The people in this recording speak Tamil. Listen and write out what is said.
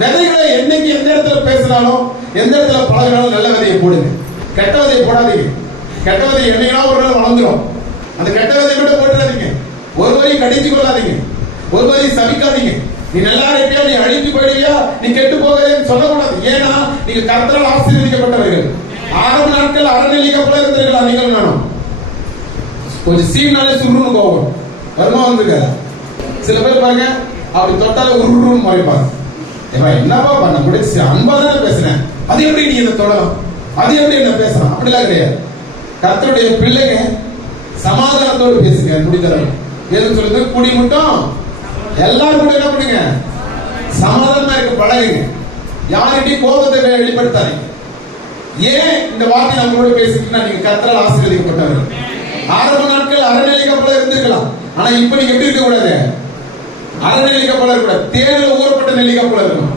விதைகளை என்னைக்கு எந்த இடத்துல பேசினாலும் எந்த இடத்துல பழகினாலும் நல்ல விதையை போடுங்க. கெட்ட விதையை போடாதீங்க. கெட்ட விதை என்னைக்கா ஒரு நாள் வளர்ந்துடும் அந்த கெட்ட விதையை மட்டும் போட்டுறாதீங்க. ஒரு வரி கடிச்சு கொள்ளாதீங்க. ஒரு வரி சபிக்காதீங்க. நீ நல்லா இருப்பியா நீ அழிஞ்சு போயிடுவியா? நீ கெட்டு போகிறேன்னு சொல்லக்கூடாது. ஏன்னா நீங்க கர்த்தரால் ஆசீர்வதிக்கப்பட்டவர்கள். ஆரம்ப நாட்கள் அறநெல்லிக்கா போல இருந்திருக்கலாம். நீங்கள் நானும் கொஞ்சம் சீனாலே சுருன்னு போகும் வருமா வந்துருக்க சில பேர் பாருங்க அப்படி தொட்டாலே உருன்னு மறைப்பாங்க. ஏப்பா என்னப்பா பண்ண? முடிச்சு அன்பா தானே பேசுறேன். அது எப்படி நீ என்ன தொடரும்? அது எப்படி என்ன பேசலாம்? அப்படிலாம் கிடையாது. கர்த்தருடைய பிள்ளைங்க சமாதானத்தோடு பேசுங்க முடிந்தளவு. எதுன்னு சொல்லுங்க? குடி மட்டும் எல்லாரும் கூட என்ன பண்ணுங்க? சமாதானமா இருக்க பழகுங்க. யார்கிட்டையும் கோபத்தை வெளிப்படுத்தாதீங்க. ஏன் இந்த வார்த்தை நம்மளோட பேசிட்டு நீங்க கத்தரால் ஆசீர்வதிக்கப்பட்டவர்கள் ஆரம்ப நாட்கள் அறநெல்லிக்கா போல இருந்திருக்கலாம். ஆனா இப்ப நீங்க எப்படி இருக்க கூடாது? அறநெல்லிக்கா போல இருக்க கூடாது. தேனில் en la Liga Plata.